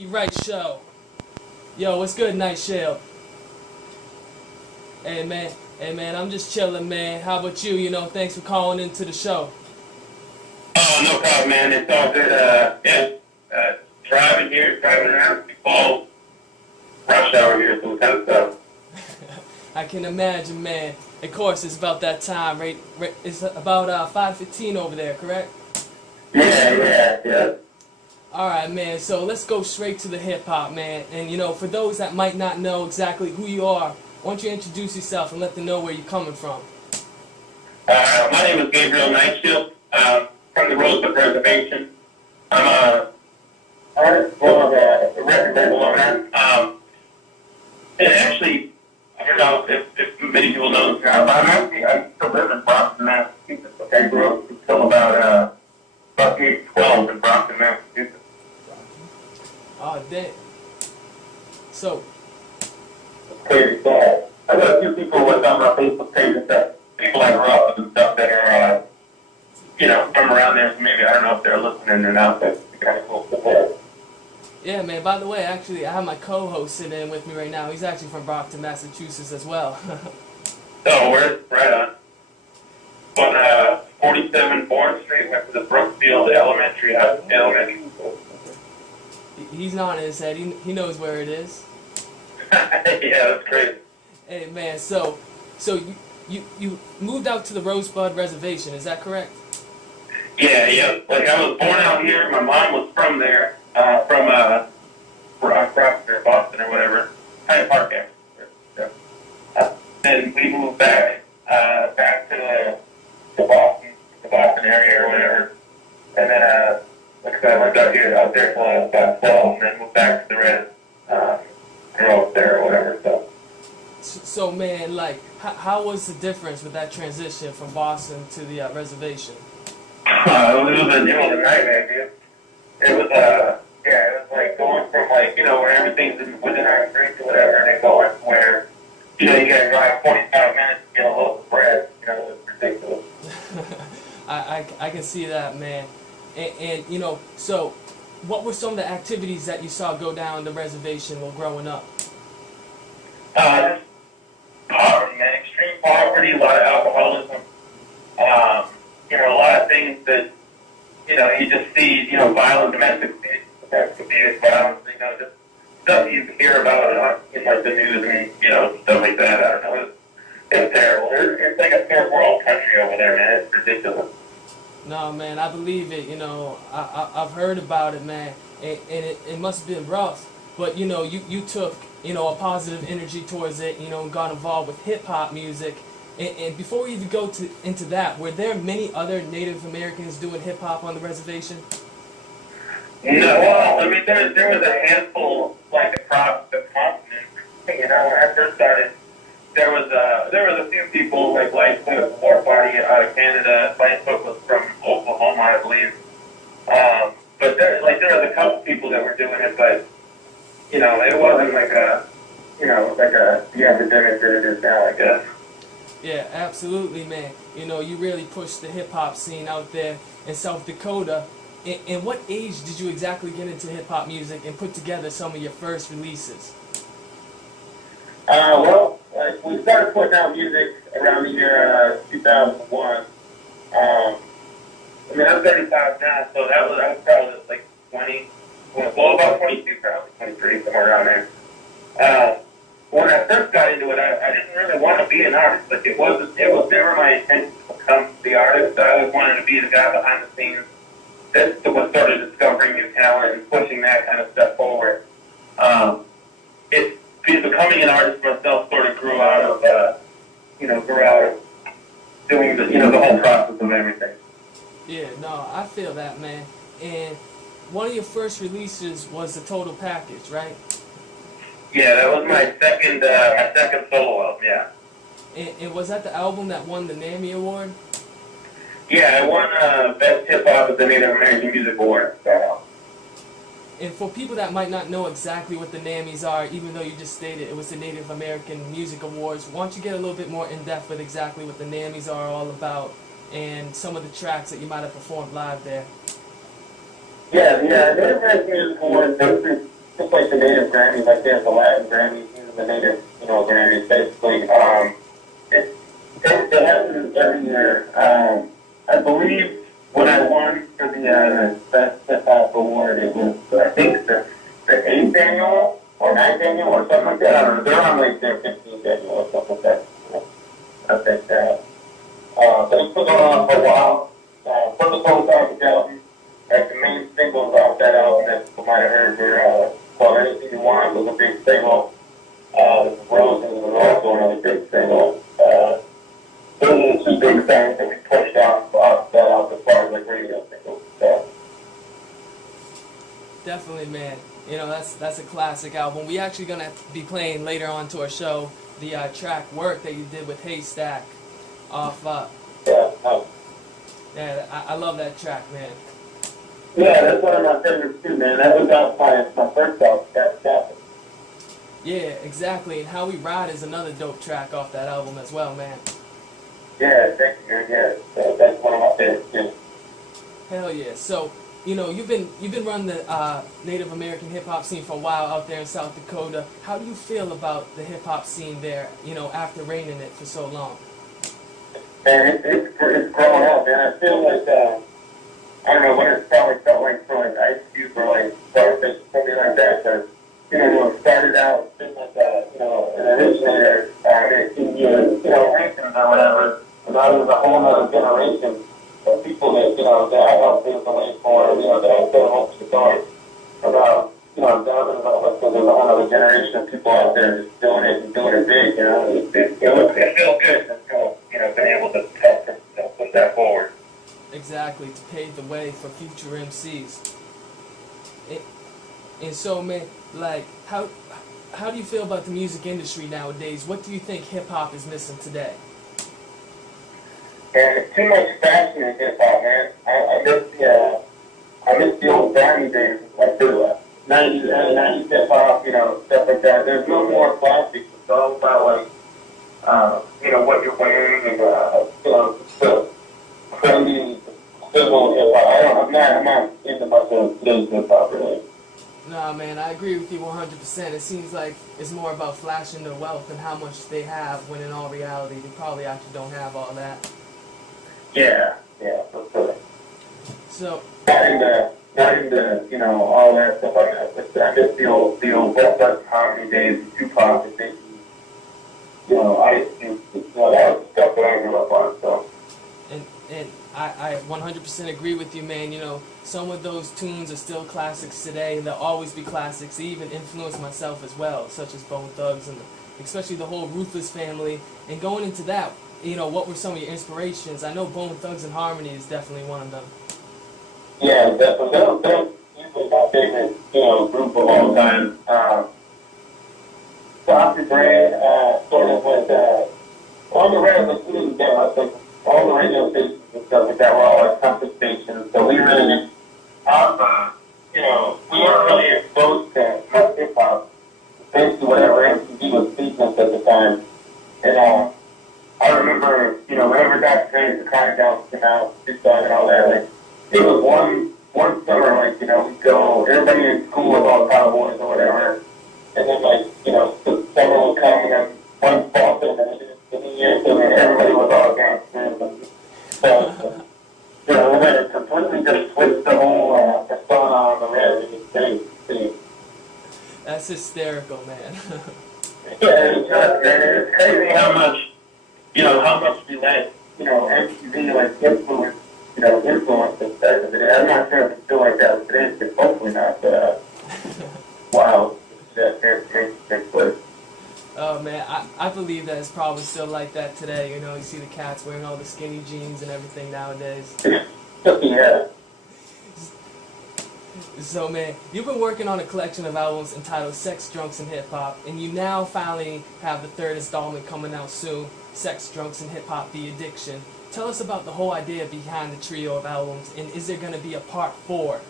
Right Show. Yo, what's good, Night Shield? Hey man, I'm just chilling, man. How about you? Thanks for calling into the show. Oh, no problem, man. It's all good. Driving here, driving around, fall, rush hour here, so kind of stuff. I can imagine, man. Of course, it's about that time, right? It's about 5:15 over there, correct? Yeah. All right, man. So let's go straight to the hip hop, man. And for those that might not know exactly who you are, why don't you introduce yourself and let them know where you're coming from? My name is Gabriel Nightshield, from the Rosebud Reservation. I'm a artist, a record label owner. And actually, I don't know if many people know this now, but I still live in Boston, Massachusetts. I grew up until about age 12 in Boston, Massachusetts. Oh, damn. So, Crazy stuff. I got a few people with on my Facebook page and stuff, people I grew up with and stuff that are, from around there, so maybe I don't know if they're listening or not, but it's kind of cool to hear. yeah, man. By the way, actually, I have my co-host sitting in with me right now. He's actually from Brockton, Massachusetts as well. So we're right on 47 Bourne Street, went to the Brookfield Elementary School. He's nodding his head. He knows where it is. Yeah, that's great. Hey, man. So you moved out to the Rosebud Reservation. Is that correct? Yeah. Like, I was born out here. My mom was from there, from Rochester, Boston, or whatever. Hyde Park, actually. And we moved back to the Boston area or whatever. And then, like I said, I lived out there till I was about 12, and then moved back to the res. Grew up there or whatever. So man, like, how was the difference with that transition from Boston to the reservation? It was a nightmare, dude. It was it was like going from, like, where everything's within our streets or whatever, and then going where, you gotta drive 45 minutes to get a loaf of bread. It's ridiculous. I can see that, man. And so what were some of the activities that you saw go down the reservation while growing up? Just poverty, man. Extreme poverty, a lot of alcoholism. A lot of things that, you just see, violent domestic abuse, violence, just stuff you hear about in, like, the news and, stuff like that. I don't know. It's terrible. It's like a third world country over there, man. It's ridiculous. No, man, I believe it. I've heard about it, man, and it must have been rough. But you took a positive energy towards it. And got involved with hip hop music. And before we even go into that, were there many other Native Americans doing hip hop on the reservation? No, well, I mean, there was a handful, like, across the continent. When I first started, there was a few people, like the War Party out of Canada. Lightfoot was from Oklahoma, I believe. But there was a couple people that were doing it, but it wasn't like the epidemic that it is now, I guess. Yeah, absolutely, man. You really pushed the hip hop scene out there in South Dakota. In what age did you exactly get into hip hop music and put together some of your first releases? We started putting out music around the year 2001. I'm 35 now, so I was probably like 20, well, about 22, probably 23, somewhere around there. When I first got into it, I didn't really want to be an artist. Like, it was never my intention to become the artist. I always wanted to be the guy behind the scenes that was sort of discovering new talent and pushing that kind of stuff forward. Becoming an artist myself sort of grew out of doing the whole process of everything. Yeah, no, I feel that, man. And one of your first releases was the Total Package, right? Yeah, that was my second solo album. Yeah. And was that the album that won the NAMI Award? Yeah, I won Best Hip Hop at the Native American Music Award. And for people that might not know exactly what the NAMIs are, even though you just stated it was the Native American Music Awards, why don't you get a little bit more in depth with exactly what the NAMIs are all about and some of the tracks that you might have performed live there? Yeah, Native American Music Awards, just like the native Grammys, like there's the Latin Grammys, these are the native, Grammys, basically. It happens every year. I believe when I won for the Best Hip Hop Award, it was, I think, the 8th annual or 9th annual or something like that. I don't know. They're on like their 15th annual or something like that. I think that. But it's been going on for a while. For the Soul Talk album, like the main singles off that album that you might have heard were Well, Anything You Want was a big single. Roses was also another big single. Those are the two big things that we pushed off that album as far as like radio singles. So. Definitely, man. That's a classic album. We actually gonna be playing later on to our show the track "Work" that you did with Haystack off. Yeah, I love that track, man. Yeah, that's one of my favorites too, man. That was out my first album, That's Happened. Yeah, exactly. And "How We Ride" is another dope track off that album as well, man. Yeah, thank you, man. Yeah, that's one of my favorites too. Hell yeah. So, you've been running the Native American hip hop scene for a while out there in South Dakota. How do you feel about the hip hop scene there? After reigning it for so long. And it's growing up, man. I feel like I don't know what it's probably felt like for like Ice Cube or like Scarface, something like that. But it started out just like an originator, raisins or whatever. And now there's a whole other generation of people that that I helped pave the way for, that I still hope to door about. There's a whole other generation of people out there just doing it and doing it big. It feels good to been able to put that forward. Exactly, to pave the way for future MCs. And so, man, like, how do you feel about the music industry nowadays? What do you think hip hop is missing today? And too much fashion in hip hop, man. I miss the old grimy days, like the 90s, early 90s hip hop, stuff like that. There's no more classics. It's all about like, what you're wearing and the trendy, civil hip hop. I'm not into much of today's hip hop really. Nah, man, I agree with you 100%. It seems like it's more about flashing their wealth and how much they have, when in all reality, they probably actually don't have all that. Yeah, for sure. So. Not into, all that stuff like that. But I miss the old West Harmony days, Tupac, and Biggie. Ice Cube, that was stuff that I grew up on. So. And I 100% agree with you, man. Some of those tunes are still classics today. They'll always be classics. They even influence myself as well, such as Bone Thugs and especially the whole Ruthless family. And going into that, what were some of your inspirations? I know Bone Thugs and Harmony is definitely one of them. Yeah, definitely. They're usually my favorite, group of all time. Dr. Dre, sort of was on the radio, all the radio stations and stuff like that were all like country stations. So we really didn't have, we weren't really exposed to much hip hop. Basically, whatever MTV was feeding us at the time. And I remember, whenever Dr. Dre's The Kind Down came out, Big Dog and all that, like, it was one summer, like, we'd go, everybody in school was all cowboys or whatever, and then, like, the summer would come, and then one fall thing, and then everybody was all gangsters, and so, we had to completely just switch the whole persona on the radio stage. That's hysterical, man. Yeah, it's crazy how much we let, MTV, like, influence and stuff. I'm not sure if it's still like that today, but hopefully not. But, wow, that transformation takes place. Oh, man, I believe that it's probably still like that today. You see the cats wearing all the skinny jeans and everything nowadays. Yeah. So, man, you've been working on a collection of albums entitled Sex, Drunks, and Hip Hop, and you now finally have the third installment coming out soon, Sex, Drunks, and Hip Hop, The Addiction. Tell us about the whole idea behind the trio of albums, and is there going to be a part 4?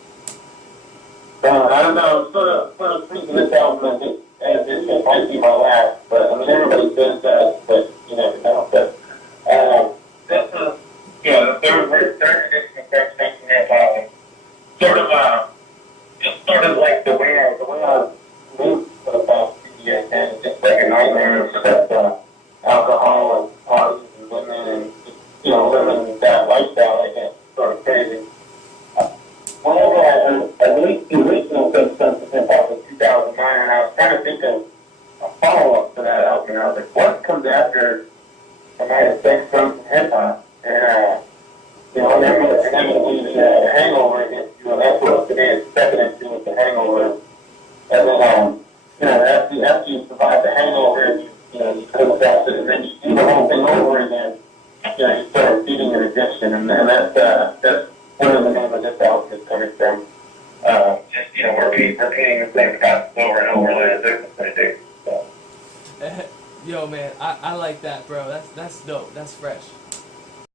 I don't know. Sort of thinking this album as it might be my last, but I mean everybody says that, but you never know. But this is the third edition of Sex, Drunks, and Hip Hop. Sort of like the way moved for the past few years, and it's just like a nightmare. It's just alcohol and parties and women and living that lifestyle. I guess sort of crazy. Whenever I released the original Substance of Hip Hop in 2009, and I was trying to think of a follow-up to that album, and I was like, what comes after the night of sex, drugs, and hip hop? And inevitably the hangover hits you, and that's what today is stepping into with the hangover. And then, after you survive the hangover, you come across it, and then you do the whole thing over again. You start feeding an addiction, and that's where the name of this album is coming from. Repeating the same process over and over, like an addiction. So. Yo, man, I like that, bro. That's dope. That's fresh.